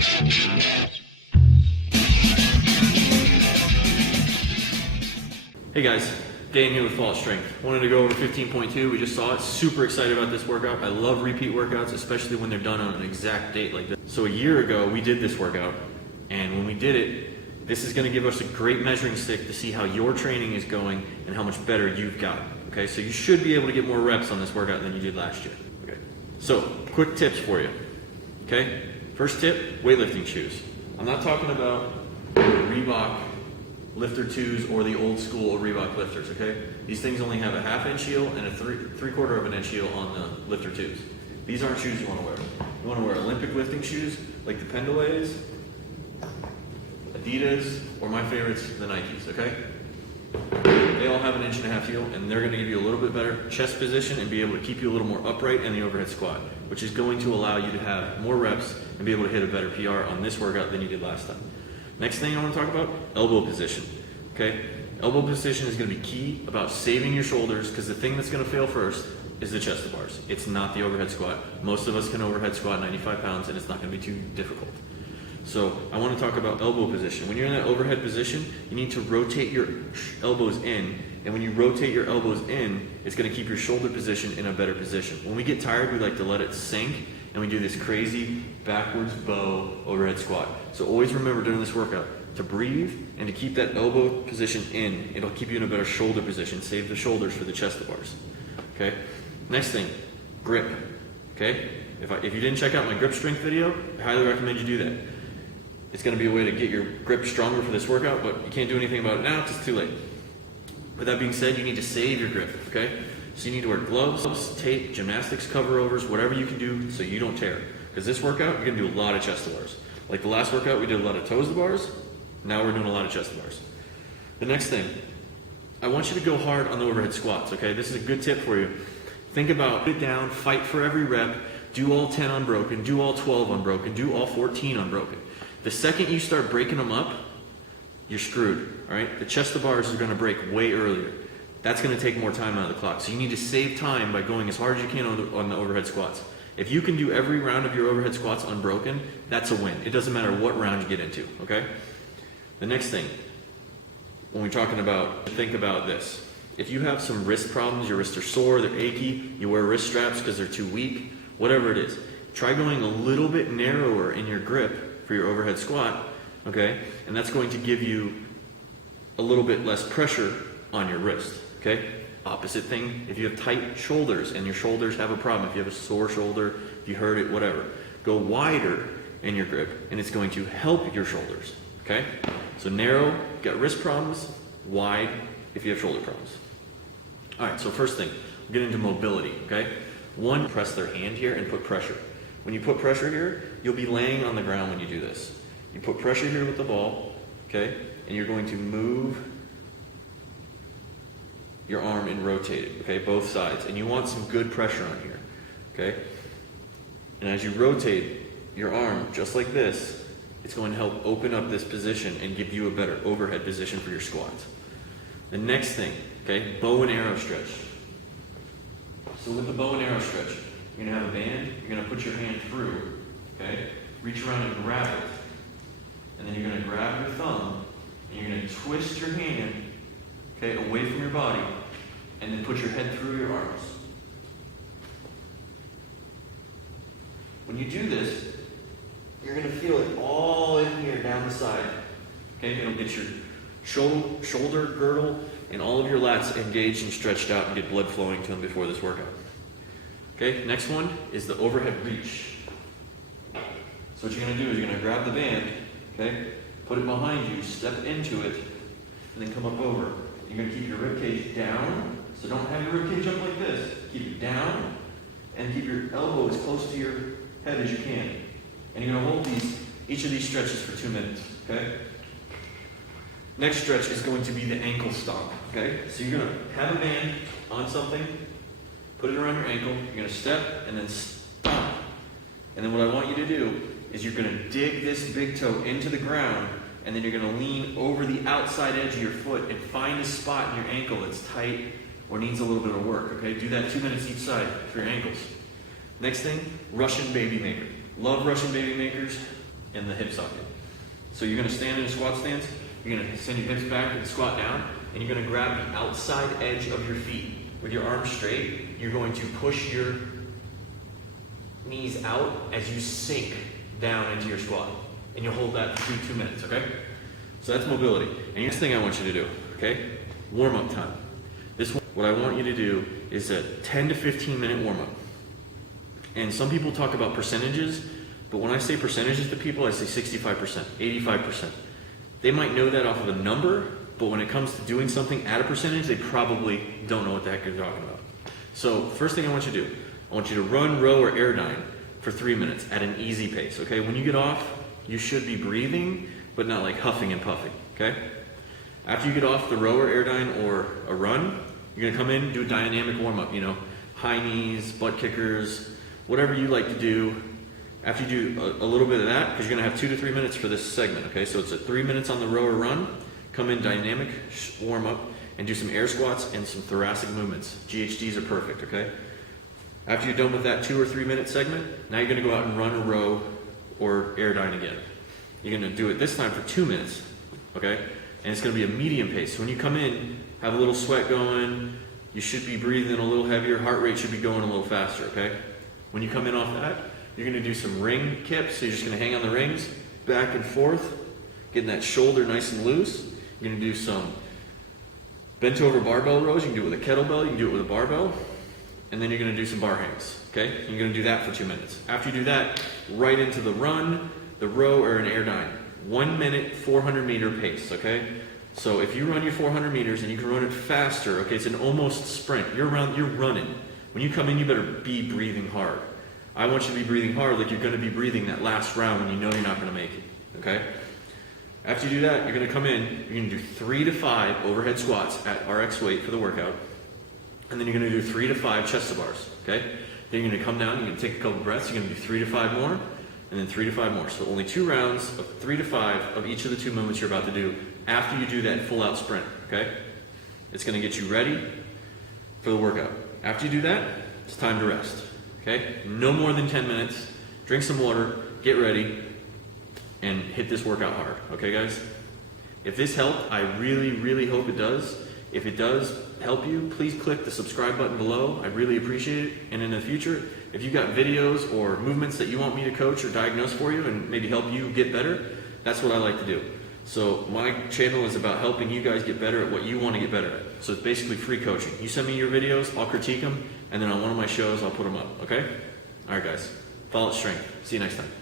Hey guys, Dan here with Fall Strength. Wanted to go over 15.2. We just saw it. Super excited about this workout. I love repeat workouts, especially when they're done on an exact date like this. So a year ago, we did this workout, and when we did it, this is going to give us a great measuring stick to see how your training is going and how much better you've gotten. Okay, so you should be able to get more reps on this workout than you did last year. Okay, so quick tips for you. Okay, first tip: weightlifting shoes. I'm not talking about Reebok lifter 2s or the old school Reebok lifters, okay? These things only have a 1/2 inch heel and a 3/4 of an inch heel on the lifter 2s. These aren't shoes you want to wear. You want to wear Olympic lifting shoes like the Pendolays, Adidas, or my favorites, the Nikes, okay? They all have an 1.5 inch heel, and they're going to give you a little bit better chest position and be able to keep you a little more upright in the overhead squat, which is going to allow you to have more reps and be able to hit a better PR on this workout than you did last time. Next thing I want to talk about, elbow position, okay? Elbow position is going to be key about saving your shoulders, because the thing that's going to fail first is the chest to bars. It's not the overhead squat. Most of us can overhead squat 95 pounds, and it's not going to be too difficult. So I want to talk about elbow position. When you're in that overhead position, you need to rotate your elbows in, and when you rotate your elbows in, it's going to keep your shoulder position in a better position. When we get tired, we like to let it sink, and we do this crazy backwards bow overhead squat. So always remember during this workout to breathe and to keep that elbow position in. It'll keep you in a better shoulder position. Save the shoulders for the chest to bars. Okay. Next thing, grip. Okay. If you didn't check out my grip strength video, I highly recommend you do that. It's going to be a way to get your grip stronger for this workout, but you can't do anything about it now. It's too late. With that being said, you need to save your grip. Okay. So you need to wear gloves, tape, gymnastics cover-overs, whatever you can do so you don't tear. Because this workout, you're going to do a lot of chest to bars. Like the last workout, we did a lot of toes to bars. Now we're doing a lot of chest to bars. The next thing, I want you to go hard on the overhead squats, okay? This is a good tip for you. Think about it down, fight for every rep, do all 10 unbroken, do all 12 unbroken, do all 14 unbroken. The second you start breaking them up, you're screwed, all right? The chest to bars are going to break way earlier. That's going to take more time out of the clock. So you need to save time by going as hard as you can on the overhead squats. If you can do every round of your overhead squats unbroken, that's a win. It doesn't matter what round you get into, okay? The next thing, when we're talking about, think about this. If you have some wrist problems, your wrists are sore, they're achy, you wear wrist straps because they're too weak, whatever it is, try going a little bit narrower in your grip for your overhead squat, okay? And that's going to give you a little bit less pressure on your wrist. Okay? Opposite thing, if you have tight shoulders and your shoulders have a problem, if you have a sore shoulder, if you hurt it, whatever, go wider in your grip and it's going to help your shoulders. Okay? So narrow, got wrist problems, wide if you have shoulder problems. Alright, so first thing, we'll get into mobility. Okay? One, press their hand here and put pressure. When you put pressure here, you'll be laying on the ground when you do this. You put pressure here with the ball, okay? And you're going to move your arm and rotate it, okay, both sides. And you want some good pressure on here, okay? And as you rotate your arm just like this, it's going to help open up this position and give you a better overhead position for your squats. The next thing, okay, bow and arrow stretch. So with the bow and arrow stretch, you're going to have a band, you're going to put your hand through, okay? Reach around and grab it. And then you're going to grab your thumb, and you're going to twist your hand, okay, away from your body, and then put your head through your arms. When you do this, you're going to feel it all in here down the side. Okay, it'll get your shoulder girdle and all of your lats engaged and stretched out and get blood flowing to them before this workout. Okay, next one is the overhead reach. So what you're going to do is you're going to grab the band, okay, put it behind you, step into it, and then come up over. You're going to keep your ribcage down, so don't have your ribcage up like this. Keep it down, and keep your elbow as close to your head as you can. And you're going to hold each of these stretches for 2 minutes, okay? Next stretch is going to be the ankle stomp, okay? So you're going to have a band on something, put it around your ankle, you're going to step, and then stomp. And then what I want you to do is you're going to dig this big toe into the ground, and then you're going to lean over the outside edge of your foot and find a spot in your ankle that's tight or needs a little bit of work, okay? Do that 2 minutes each side for your ankles. Next thing, Russian baby maker. Love Russian baby makers. in the hip socket. So you're gonna stand in a squat stance, you're gonna send your hips back and squat down, and you're gonna grab the outside edge of your feet. With your arms straight, you're going to push your knees out as you sink down into your squat. And you'll hold that for 2 minutes, okay? So that's mobility. And next thing I want you to do, okay? Warm-up time. What I want you to do is a 10 to 15 minute warm-up. And some people talk about percentages, but when I say percentages to people, I say 65%, 85%. They might know that off of a number, but when it comes to doing something at a percentage, they probably don't know what the heck you're talking about. So first thing I want you to do, I want you to run, row, or airdyne for 3 minutes at an easy pace, okay? When you get off, you should be breathing, but not like huffing and puffing, okay? After you get off the row or airdyne or a run, you're gonna come in, do a dynamic warm-up, you know, high knees, butt kickers, whatever you like to do. After you do a little bit of that, because you're gonna have 2 to 3 minutes for this segment, okay? So it's 3 minutes on the row or run, come in dynamic warm-up, and do some air squats and some thoracic movements. GHDs are perfect, okay? After you're done with that 2 or 3 minute segment, now you're gonna go out and run a row or airdyne again. You're gonna do it this time for 2 minutes, okay? And it's gonna be a medium pace. So when you come in, have a little sweat going, you should be breathing a little heavier, heart rate should be going a little faster, okay? When you come in off that, you're gonna do some ring kips, so you're just gonna hang on the rings, back and forth, getting that shoulder nice and loose. You're gonna do some bent over barbell rows, you can do it with a kettlebell, you can do it with a barbell, and then you're gonna do some bar hangs, okay? You're gonna do that for 2 minutes. After you do that, right into the run, the row, or an airdyne. 1 minute, 400 meter pace, okay? So if you run your 400 meters and you can run it faster, okay, it's an almost sprint. You're running. When you come in, you better be breathing hard. I want you to be breathing hard like you're gonna be breathing that last round when you know you're not gonna make it, okay? After you do that, you're gonna come in, you're gonna do 3 to 5 overhead squats at RX weight for the workout. And then you're gonna do 3 to 5 chest to bars, okay? Then you're gonna come down, you're gonna take a couple breaths, you're gonna do 3 to 5 more, and then 3 to 5 more. So only 2 rounds of 3 to 5 of each of the 2 movements you're about to do after you do that full out sprint, okay? It's gonna get you ready for the workout. After you do that, it's time to rest, okay? No more than 10 minutes, drink some water, get ready, and hit this workout hard, okay guys? If this helped, I really, really hope it does. If it does help you, please click the subscribe button below. I really appreciate it. And in the future, if you've got videos or movements that you want me to coach or diagnose for you and maybe help you get better, that's what I like to do. So my channel is about helping you guys get better at what you want to get better at. So it's basically free coaching. You send me your videos, I'll critique them, and then on one of my shows, I'll put them up, okay? All right, guys. Follow it strength. See you next time.